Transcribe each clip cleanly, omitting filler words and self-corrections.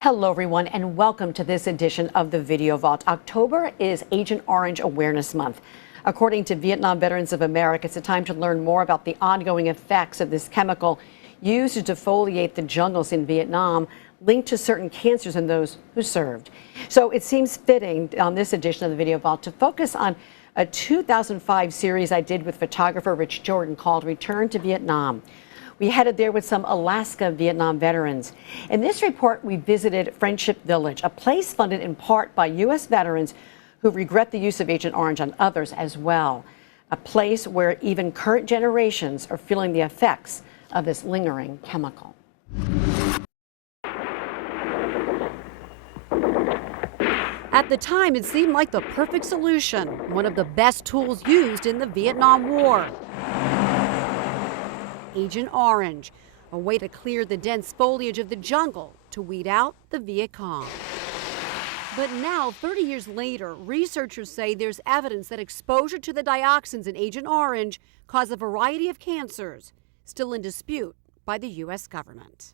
Hello, everyone, and welcome to this edition of the Video Vault. October is Agent Orange Awareness Month. According to Vietnam Veterans of America, it's a time to learn more about the ongoing effects of this chemical used to defoliate the jungles in Vietnam, linked to certain cancers in those who served. So it seems fitting on this edition of the Video Vault to focus on a 2005 series I did with photographer Rich Jordan called Return to Vietnam. We headed there with some Alaska Vietnam veterans. In this report, we visited Friendship Village, a place funded in part by U.S. veterans who regret the use of Agent Orange on others as well. A place where even current generations are feeling the effects of this lingering chemical. At the time, it seemed like the perfect solution, one of the best tools used in the Vietnam War. Agent Orange, a way to clear the dense foliage of the jungle to weed out the Viet Cong. But now, 30 years later, researchers say there's evidence that exposure to the dioxins in Agent Orange cause a variety of cancers, still in dispute by the U.S. government.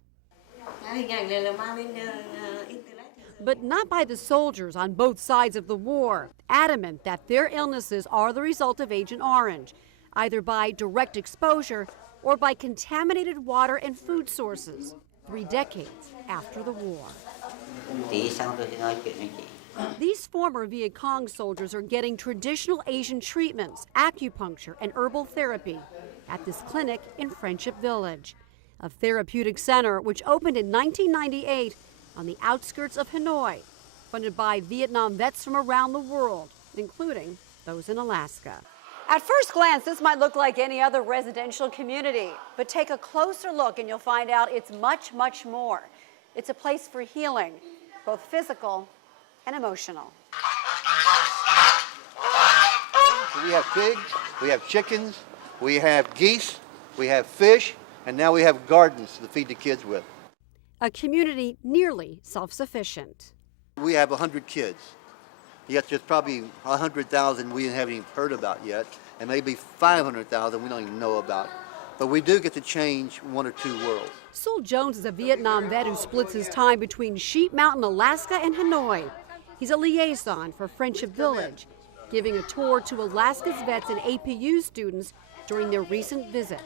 But not by the soldiers on both sides of the war, adamant that their illnesses are the result of Agent Orange, either by direct exposure or by contaminated water and food sources, 3 decades after the war. These former Viet Cong soldiers are getting traditional Asian treatments, acupuncture, and herbal therapy at this clinic in Friendship Village, a therapeutic center which opened in 1998 on the outskirts of Hanoi, funded by Vietnam vets from around the world, including those in Alaska. At first glance, this might look like any other residential community, but take a closer look and you'll find out it's much, much more. It's a place for healing, both physical and emotional. We have pigs, we have chickens, we have geese, we have fish, and now we have gardens to feed the kids with. A community nearly self-sufficient. We have 100 kids. Yet there's probably 100,000 we haven't even heard about yet, and maybe 500,000 we don't even know about. But we do get to change 1 or 2 worlds. Sewell Jones is a Vietnam vet who splits his time between Sheep Mountain, Alaska and Hanoi. He's a liaison for Friendship Village, giving a tour to Alaska's vets and APU students during their recent visit.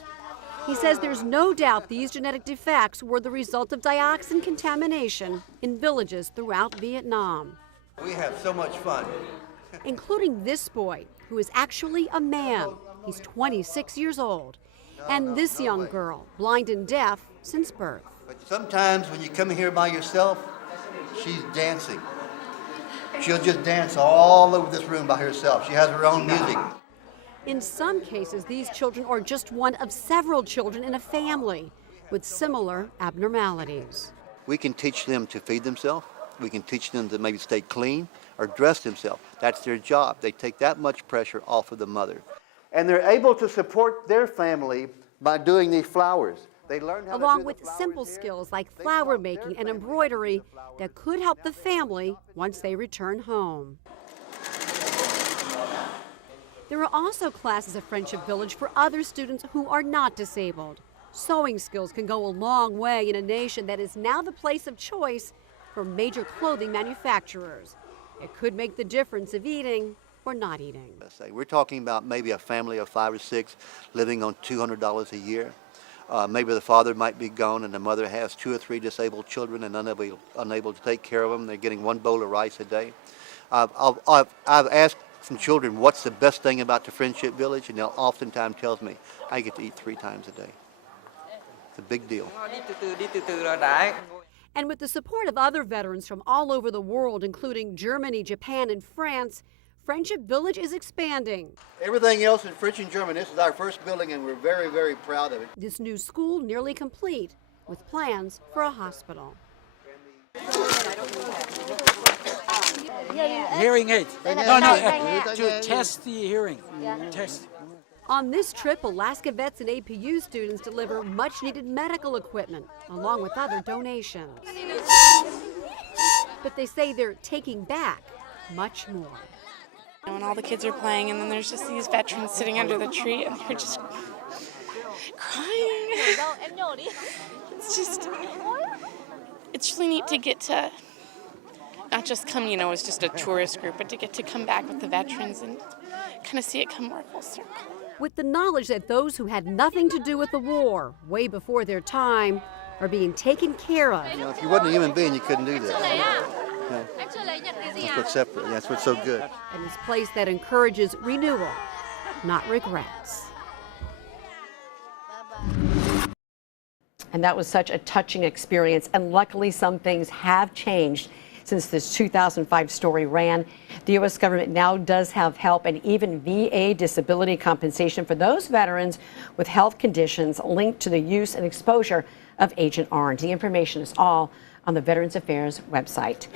He says there's no doubt these genetic defects were the result of dioxin contamination in villages throughout Vietnam. We have so much fun. Including this boy, who is actually a man. He's 26 years old. And this young girl, blind and deaf since birth. But sometimes when you come here by yourself, she's dancing. She'll just dance all over this room by herself. She has her own music. In some cases, these children are just one of several children in a family with similar abnormalities. We can teach them to feed themselves. We can teach them to maybe stay clean or dress themselves. That's their job. They take that much pressure off of the mother. And they're able to support their family by doing these flowers. They learn how along to do with the flowers simple here. skills like flower making and embroidery that could help the family once they return home. There are also classes at Friendship Village for other students who are not disabled. Sewing skills can go a long way in a nation that is now the place of choice for major clothing manufacturers. It could make the difference of eating or not eating. We're talking about maybe a family of 5 or 6 living on $200 a year. Maybe the father might be gone and the mother has 2 or 3 disabled children and unable to take care of them. They're getting 1 bowl of rice a day. I've asked some children what's the best thing about the Friendship Village, and they'll oftentimes tell me, I get to eat 3 times a day. It's a big deal. And with the support of other veterans from all over the world, including Germany, Japan, and France, Friendship Village is expanding. Everything else is French and German. This is our first building, and we're very, very proud of it. This new school nearly complete, with plans for a hospital. Hearing aid. To test the hearing. Test. On this trip, Alaska vets and APU students deliver much-needed medical equipment, along with other donations. But they say they're taking back much more. When all the kids are playing, and then there's just these veterans sitting under the tree, and they're just crying. It's just, it's really neat to get to not just come, as just a tourist group, but to get to come back with the veterans and kind of see it come more full circle. With the knowledge that those who had nothing to do with the war, way before their time, are being taken care of. If you wasn't a human being, you couldn't do this. Okay? That's what's separate. That's what's so good. And this place that encourages renewal, not regrets. And that was such a touching experience. And luckily, some things have changed since this 2005 story ran. The U.S. government now does have help and even VA disability compensation for those veterans with health conditions linked to the use and exposure of Agent Orange. The information is all on the Veterans Affairs website.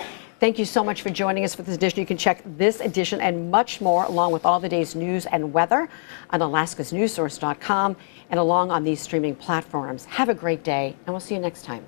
Thank you so much for joining us for this edition. You can check this edition and much more along with all the day's news and weather on alaskasnewssource.com and along on these streaming platforms. Have a great day, and we'll see you next time.